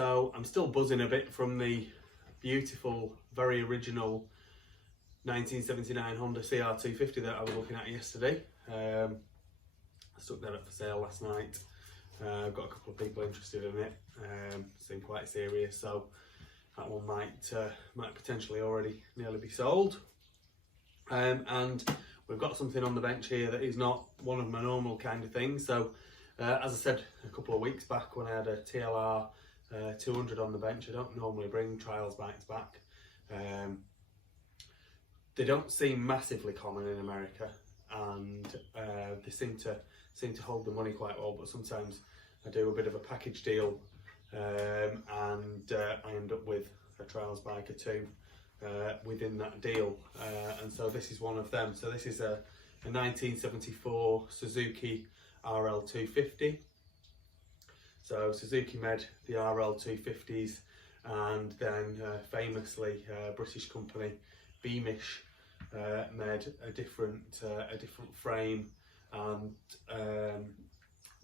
So I'm still buzzing a bit from the beautiful, very original 1979 Honda CR250 that I was looking at yesterday. I stuck that up for sale last night. I've got a couple of people interested in it. Seem quite serious, so that one might potentially already nearly be sold. And we've got something on the bench here that is not one of my normal kind of things. So as I said a couple of weeks back when I had a TLR 200 on the bench, I don't normally bring trials bikes back. They don't seem massively common in America, and they seem to hold the money quite well, but sometimes I do a bit of a package deal and I end up with a trials bike or two within that deal, and so this is one of them. So this is a 1974 Suzuki RL250. So Suzuki made the RL250s, and then famously British company Beamish made a different frame, and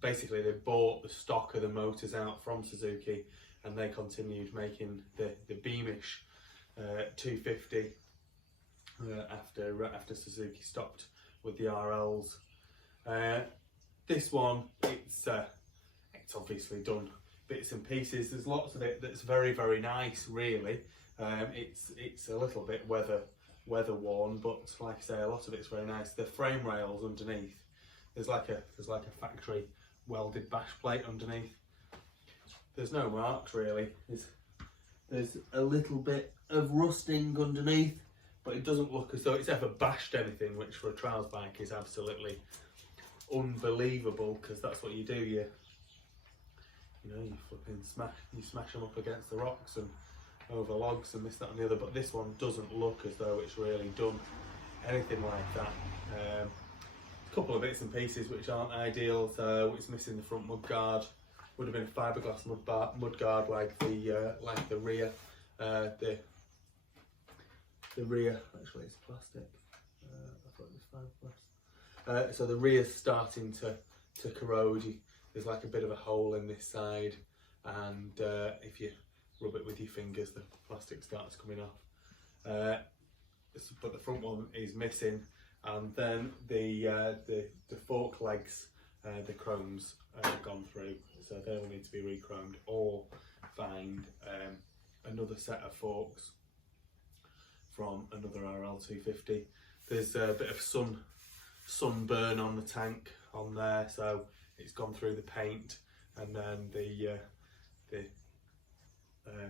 basically they bought the stock of the motors out from Suzuki, and they continued making the Beamish 250 after Suzuki stopped with the RLs. This one, it's obviously done bits and pieces. There's lots of it that's very, very nice, really. It's a little bit weather worn, but like I say, a lot of it's very nice. The frame rails underneath, there's like a factory welded bash plate underneath. There's no marks really. There's a little bit of rusting underneath, but it doesn't look as though it's ever bashed anything, which for a trials bike is absolutely unbelievable, because that's what you do. You flipping smash them up against the rocks and over logs and this, that and the other, but this one doesn't look as though it's really done anything like that. A couple of bits and pieces which aren't ideal. So it's missing the front mud guard. Would have been a fiberglass mud guard like the rear. The rear, actually it's plastic. I thought it was fiberglass. So the rear's starting to corrode. There's like a bit of a hole in this side, and if you rub it with your fingers, the plastic starts coming off. But the front one is missing, and then the fork legs, the chromes gone through, so they will need to be re-chromed, or find another set of forks from another RL250. There's a bit of sunburn on the tank on there, so it's gone through the paint, and then the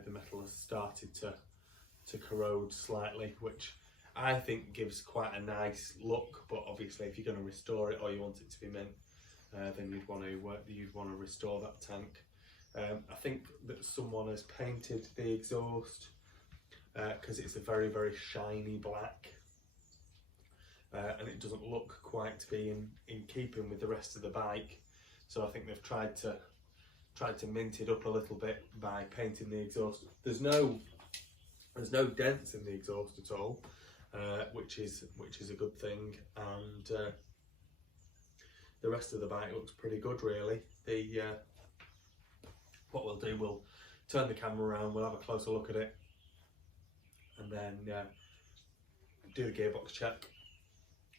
metal has started to corrode slightly, which I think gives quite a nice look. But obviously, if you're going to restore it, or you want it to be mint, then you'd want to restore that tank. I think that someone has painted the exhaust because it's a very, very shiny black, and it doesn't look quite to be in keeping with the rest of the bike. So I think they've tried to mint it up a little bit by painting the exhaust. There's no dents in the exhaust at all, which is a good thing, and the rest of the bike looks pretty good, really. What we'll do, we'll turn the camera around, we'll have a closer look at it, and then do the gearbox check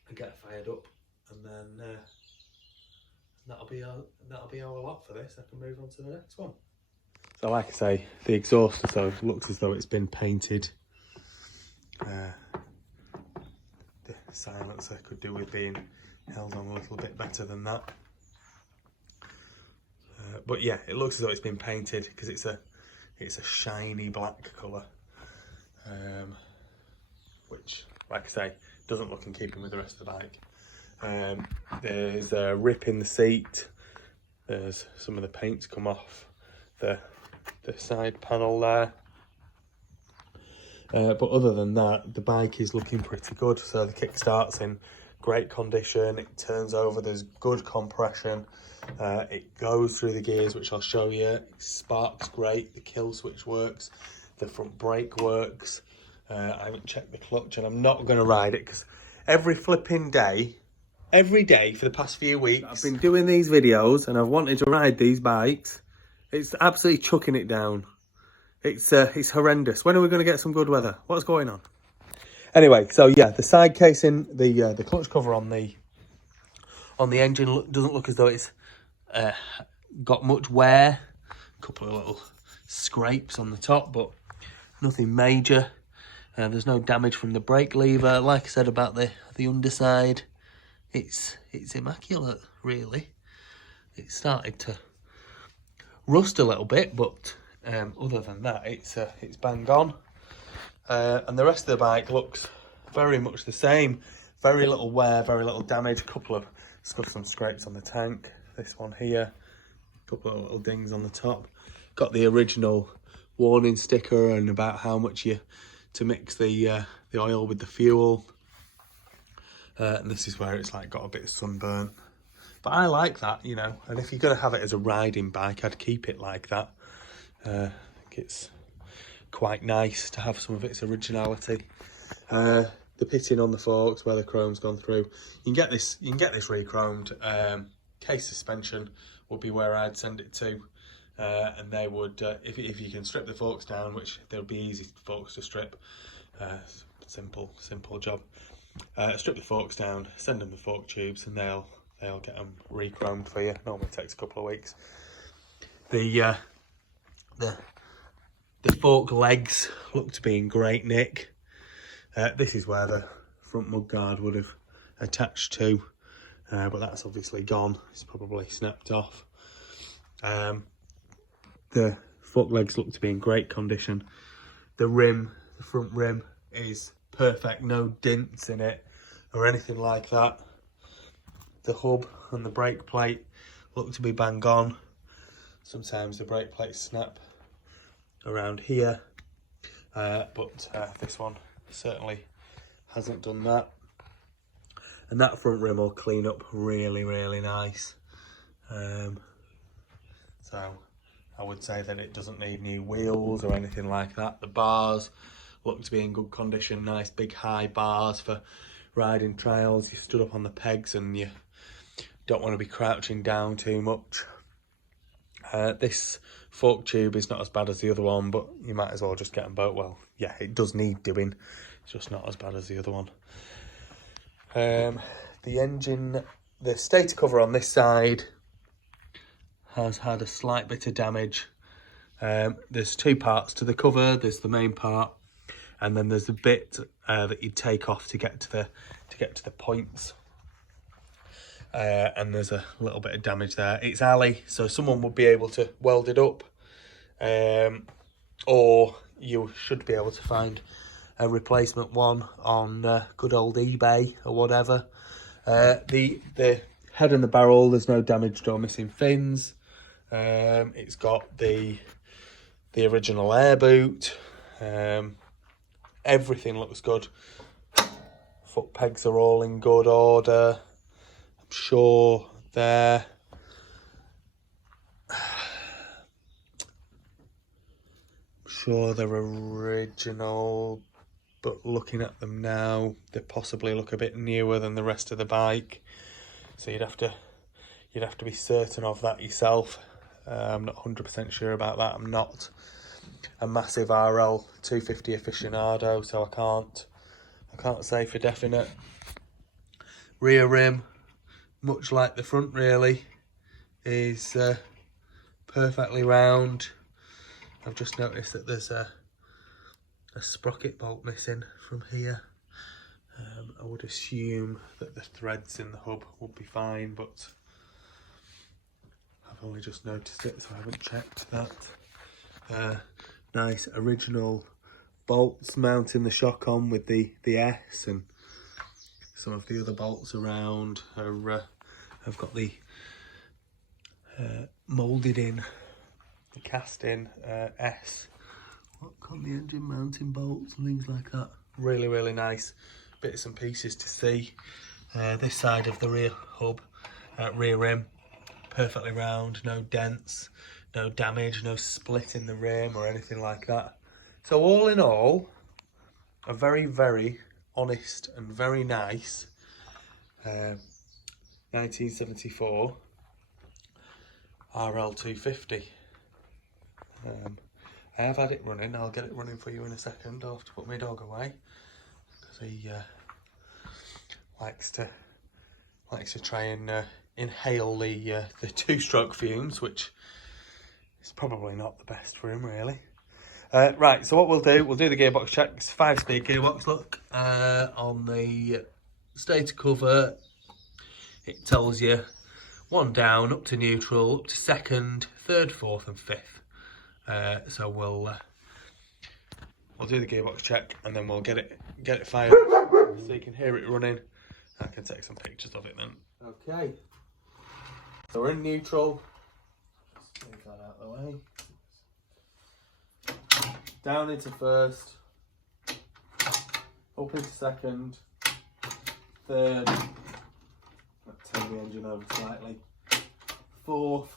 and get it fired up, and then that'll be our lot for this. I can move on to the next one. So like I say, the exhaust looks as though it's been painted. The silencer could do with being held on a little bit better than that. But yeah, it looks as though it's been painted, because it's a shiny black colour, which, like I say, doesn't look in keeping with the rest of the bike. There's a rip in the seat. There's some of the paint's come off the side panel there. But other than that, the bike is looking pretty good. So the kickstart's in great condition. It turns over. There's good compression. It goes through the gears, which I'll show you. It sparks great. The kill switch works. The front brake works. I haven't checked the clutch, and I'm not going to ride it, because every day for the past few weeks I've been doing these videos and I've wanted to ride these bikes. It's absolutely chucking it down. It's horrendous. When are we going to get some good weather? What's going on? Anyway, so yeah, the side casing, the clutch cover on the engine doesn't look as though it's got much wear. A couple of little scrapes on the top, but nothing major. There's no damage from the brake lever. Like I said about the underside, it's immaculate, really. It started to rust a little bit, but other than that, it's bang on. And the rest of the bike looks very much the same. Very little wear, very little damage. A couple of scuffs and scrapes on the tank. This one here, a couple of little dings on the top. Got the original warning sticker and about how much to mix the oil with the fuel. And this is where it's like got a bit of sunburn. But I like that, you know. And if you're going to have it as a riding bike, I'd keep it like that. I think it's quite nice to have some of its originality. The pitting on the forks where the chrome's gone through. You can get this rechromed. Case suspension would be where I'd send it to. And they would, if you can strip the forks down, which they'll be easy forks to strip, simple job. Strip the forks down, send them the fork tubes, and they'll get them rechromed for you. Normally takes a couple of weeks. The fork legs look to be in great nick. This is where the front mudguard would have attached to, but that's obviously gone. It's probably snapped off. The fork legs look to be in great condition. The front rim is perfect, no dents in it or anything like that. The hub and the brake plate look to be bang on. Sometimes the brake plates snap around here, but this one certainly hasn't done that. And that front rim will clean up really nice. So I would say that it doesn't need new wheels or anything like that. The bars look to be in good condition, nice big high bars for riding trails. You stood up on the pegs and you don't want to be crouching down too much. This fork tube is not as bad as the other one, but you might as well just get them both. Well, yeah, it does need doing. It's just not as bad as the other one. The engine, the stator cover on this side has had a slight bit of damage. There's two parts to the cover. There's the main part, and then there's a bit that you take off to get to the points. And there's a little bit of damage there. It's alley, so someone would be able to weld it up, or you should be able to find a replacement one on good old eBay or whatever. The head and the barrel, there's no damaged or missing fins. It's got the original air boot. Everything looks good. Foot pegs are all in good order. I'm sure they're original, but looking at them now, they possibly look a bit newer than the rest of the bike. So you'd have to be certain of that yourself. I'm not 100% sure about that. I'm not a massive RL250 aficionado, so I can't say for definite. Rear rim, much like the front really, is perfectly round. I've just noticed that there's a sprocket bolt missing from here. I would assume that the threads in the hub would be fine, but I've only just noticed it, so I haven't checked that. Nice original bolts mounting the shock on with the S, and some of the other bolts around are I've got the moulded in, the cast in S on the engine mounting bolts and things like that. Really nice bits and pieces to see. This side of the rear hub, rear rim, perfectly round, no dents, no damage, no split in the rim or anything like that. So all in all, a very honest and very nice 1974 RL250. I have had it running. I'll get it running for you in a second. I'll have to put my dog away because he likes to try and inhale the two-stroke fumes, which is probably not the best for him, really. Right, so what we'll do the gearbox check. It's a 5-speed gearbox. Look, on the stator cover, it tells you 1 down, up to neutral, up to 2nd, 3rd, 4th, and 5th. So we'll do the gearbox check and then we'll get it fired so you can hear it running. I can take some pictures of it then. Okay, so we're in neutral. Just move that out of the way. Down into 1st, up into 2nd, 3rd, let's turn the engine over slightly, 4th,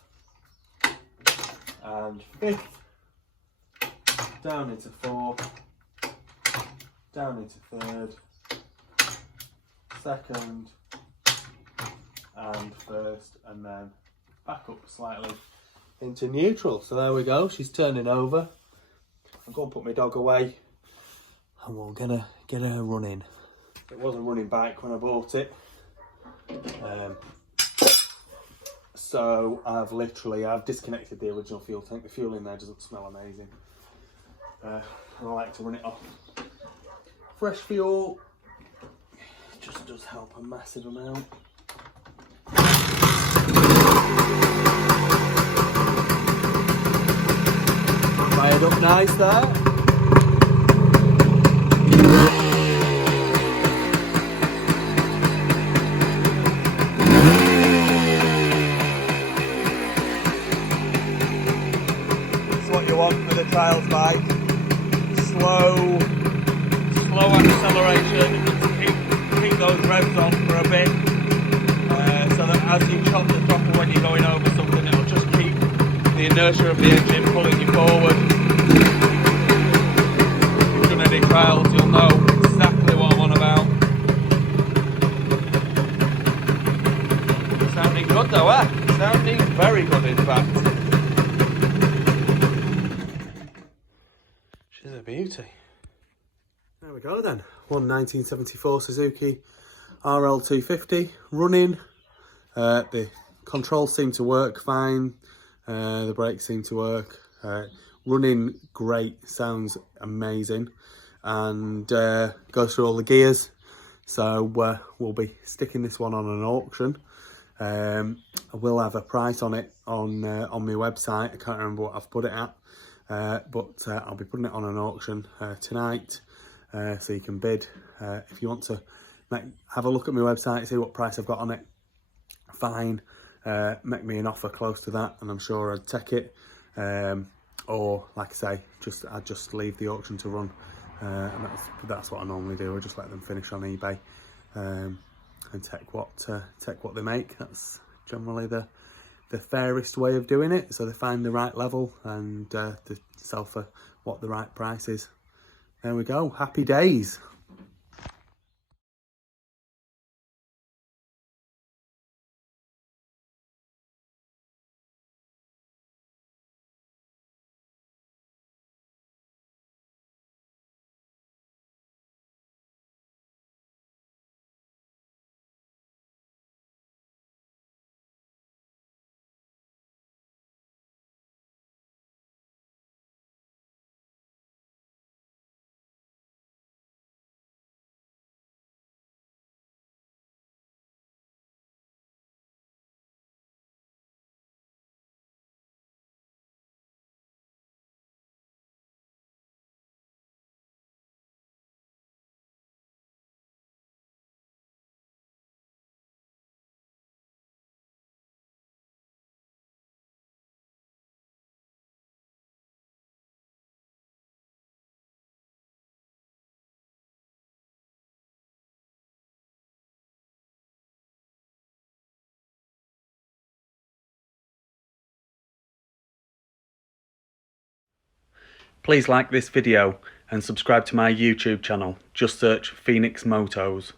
and 5th, down into 4th, down into 3rd, 2nd, and 1st, and then back up slightly into neutral. So there we go, she's turning over. I'm going to put my dog away and we're going to get her running. It was a running bike when I bought it. So I've disconnected the original fuel tank. The fuel in there doesn't smell amazing. And I like to run it off fresh fuel. It just does help a massive amount. Fired up nice there. That's what you want with a trials bike. Slow acceleration. Keep those revs on for a bit. So that as you chop the throttle when you're going over something, it'll just keep the inertia of the engine pulling you forward. If you've done any trials, you'll know exactly what I'm on about. Sounding good though, eh? Sounding very good, in fact. She's a beauty. There we go then. 1974 Suzuki RL250 running. The controls seem to work fine. The brakes seem to work. Running great, sounds amazing, and goes through all the gears. So we'll be sticking this one on an auction. I will have a price on it on my website. I can't remember what I've put it at, but I'll be putting it on an auction tonight, so you can bid. If you want to have a look at my website, see what price I've got on it, fine. Make me an offer close to that and I'm sure I'd take it, or like I say, I'd just leave the auction to run, and that's what I normally do. I just let them finish on eBay, and take what they make. That's generally the fairest way of doing it, so they find the right level and to sell for what the right price is. There we go, happy days. Please like this video and subscribe to my YouTube channel. Just search Phoenix Motos.